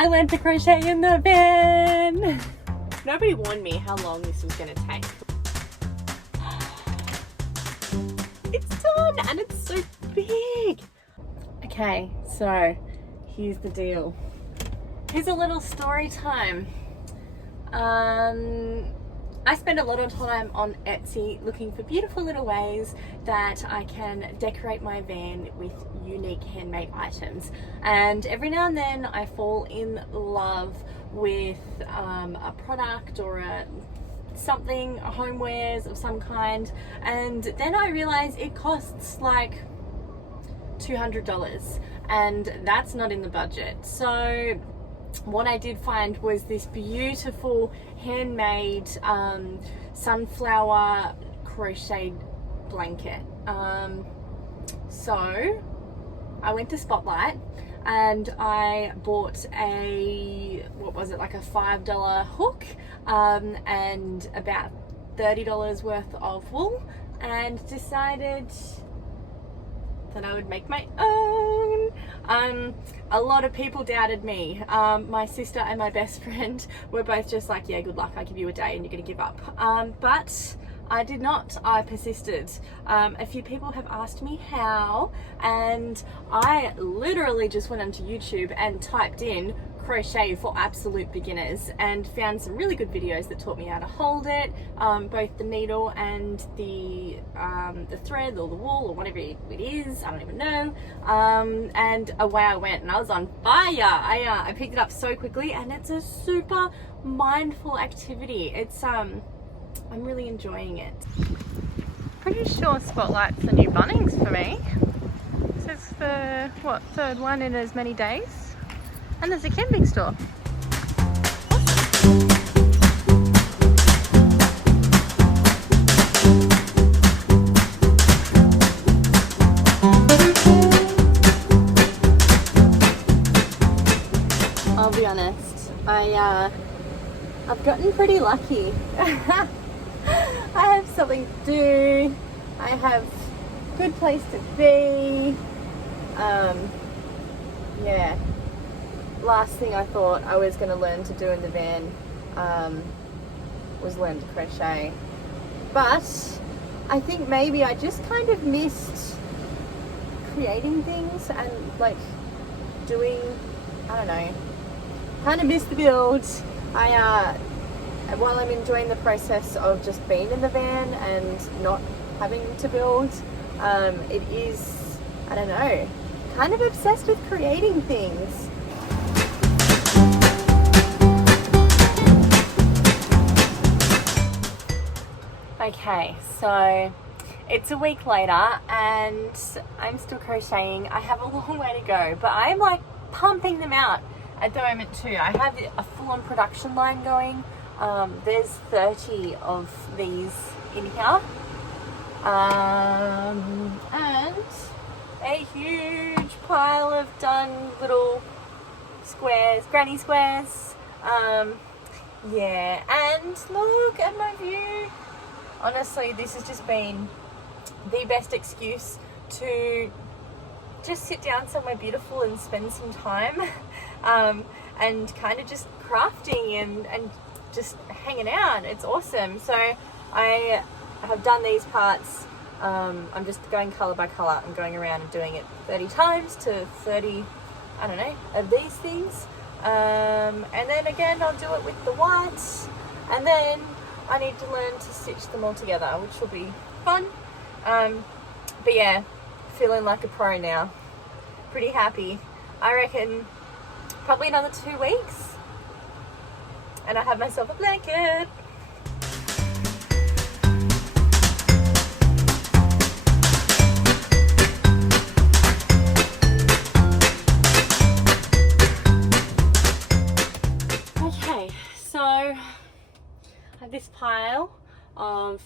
I learned to crochet in the van. Nobody warned me how long this was going to take. It's done and it's so big. Okay, so here's the deal. Here's a little story time. I spend a lot of time on Etsy looking for beautiful little ways that I can decorate my van with unique handmade items, and every now and then I fall in love with a product or something, homewares of some kind, and then I realize it costs like $200 and that's not in the budget. So what I did find was this beautiful handmade sunflower crocheted blanket. So I went to Spotlight and I bought a, what was it, like a $5 hook and about $30 worth of wool, and decided that I would make my own. A lot of people doubted me. My sister and my best friend were both just like, yeah, good luck, I give you a day and you're gonna give up. But I did not, I persisted. A few people have asked me how, and I literally just went onto YouTube and typed in crochet for absolute beginners and found some really good videos that taught me how to hold it, both the needle and the thread or the wool or whatever it is, I don't even know, and away I went and I was on fire. I picked it up so quickly and it's a super mindful activity. It's I'm really enjoying it. Pretty sure Spotlight's the new Bunnings for me. This is the, what, third one in as many days? And there's a camping store. I'll be honest, I've gotten pretty lucky. I have something to do, I have a good place to be, yeah. Last thing I thought I was going to learn to do in the van was learn to crochet, but I think maybe I just kind of missed creating things and like doing, I don't know, kind of missed the build. While I'm enjoying the process of just being in the van and not having to build, it is, I don't know, kind of obsessed with creating things. Okay, so it's a week later and I'm still crocheting. I have a long way to go, but I'm like pumping them out at the moment too. I have a full-on production line going. There's 30 of these in here, and a huge pile of done little squares, granny squares. Yeah, and look at my view. Honestly, this has just been the best excuse to just sit down somewhere beautiful and spend some time and kind of just crafting and just hanging out. It's awesome. So I have done these parts. I'm just going color by color. I'm going around and doing it 30 times to 30, I don't know, of these things. And then again, I'll do it with the whites, and then I need to learn to stitch them all together, which will be fun. But yeah, feeling like a pro now. Pretty happy. I reckon probably another 2 weeks and I have myself a blanket. Okay, so I have this pile of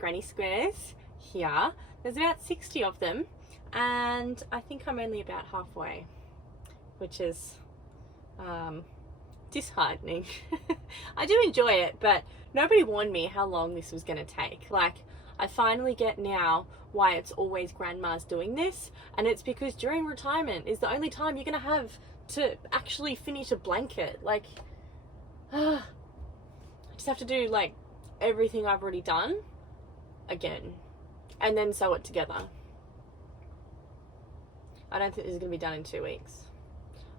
granny squares here. There's about 60 of them and I think I'm only about halfway, which is disheartening. I do enjoy it, but nobody warned me how long this was going to take. Like, I finally get now why it's always grandmas doing this, and it's because during retirement is the only time you're going to have to actually finish a blanket. Like, I just have to do like everything I've already done again and then sew it together. I don't think this is going to be done in 2 weeks.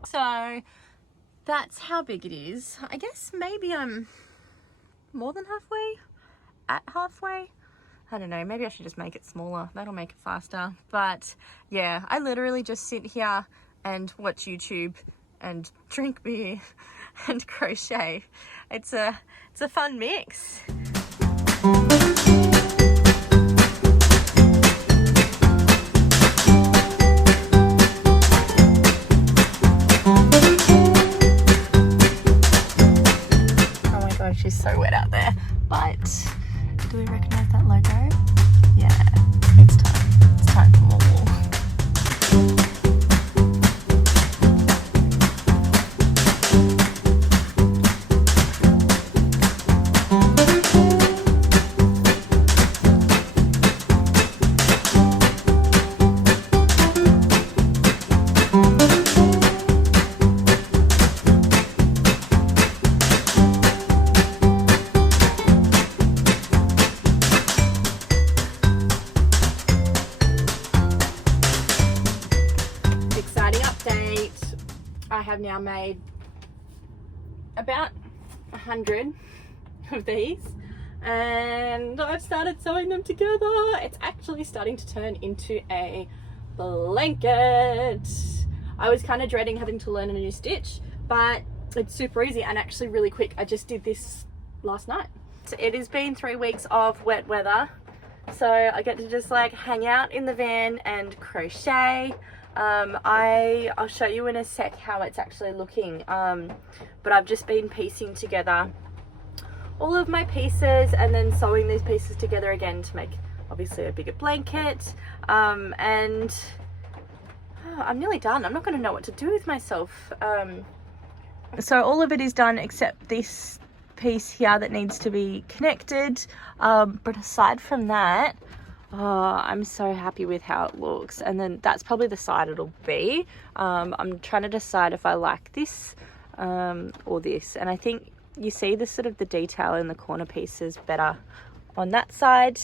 So that's how big it is. I guess maybe I'm more than halfway, at halfway. I don't know, maybe I should just make it smaller. That'll make it faster. But yeah, I literally just sit here and watch YouTube and drink beer and crochet. It's a fun mix. She's so wet out there, but do we recognize that logo? Yeah, it's time for more wool. I have now made about 100 of these and I've started sewing them together. It's actually starting to turn into a blanket. I was kind of dreading having to learn a new stitch, but it's super easy and actually really quick. I just did this last night. So it has been 3 weeks of wet weather, so I get to just like hang out in the van and crochet. I'll show you in a sec how it's actually looking, but I've just been piecing together all of my pieces and then sewing these pieces together again to make obviously a bigger blanket, and I'm nearly done. I'm not going to know what to do with myself. So all of it is done except this piece here that needs to be connected, but aside from that, I'm so happy with how it looks. And then that's probably the side it'll be. I'm trying to decide if I like this or this, and I think you see the sort of the detail in the corner pieces better on that side.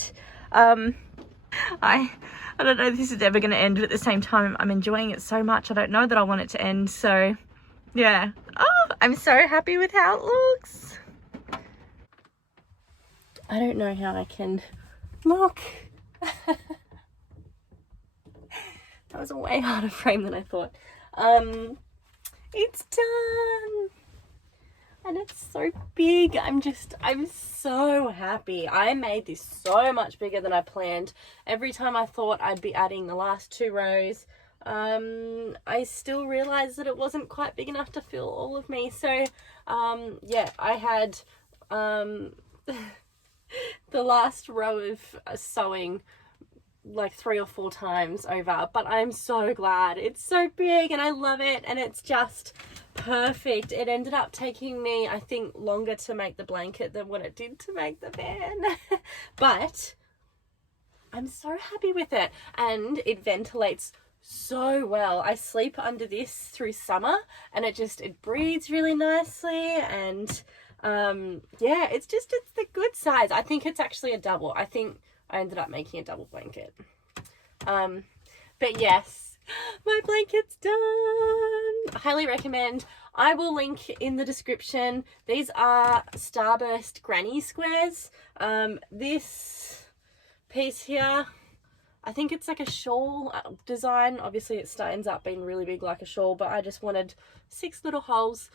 I don't know if this is ever going to end, but at the same time I'm enjoying it so much I don't know that I want it to end. So yeah, I'm so happy with how it looks. I don't know how I can look. That was a way harder frame than I thought. It's done and it's so big. I'm so happy. I made this so much bigger than I planned. Every time I thought I'd be adding the last 2 rows, I still realized that it wasn't quite big enough to fill all of me. So yeah, I had the last row of sewing like 3 or 4 times over, but I'm so glad. It's so big and I love it and it's just perfect. It ended up taking me, I think, longer to make the blanket than what it did to make the van. But I'm so happy with it and it ventilates so well. I sleep under this through summer and it breathes really nicely, and yeah, it's the good size. I think it's actually a double. I think I ended up making a double blanket. But yes, my blanket's done. I highly recommend. I will link in the description. These are Starburst granny squares. This piece here, I think it's like a shawl design. Obviously it ends up being really big like a shawl, but I just wanted 6 little holes.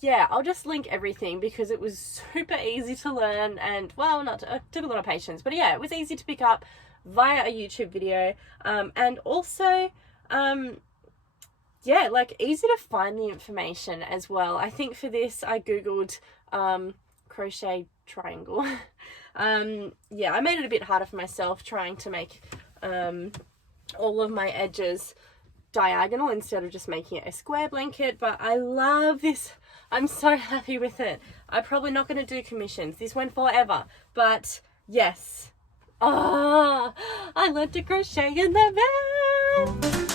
Yeah, I'll just link everything because it was super easy to learn, and well, it took a lot of patience, but yeah, it was easy to pick up via a YouTube video, and also yeah, like easy to find the information as well. I think for this I googled crochet triangle. Yeah, I made it a bit harder for myself trying to make all of my edges diagonal instead of just making it a square blanket, but I love this. I'm so happy with it. I'm probably not going to do commissions. This went forever, but yes. I learned to crochet in the van.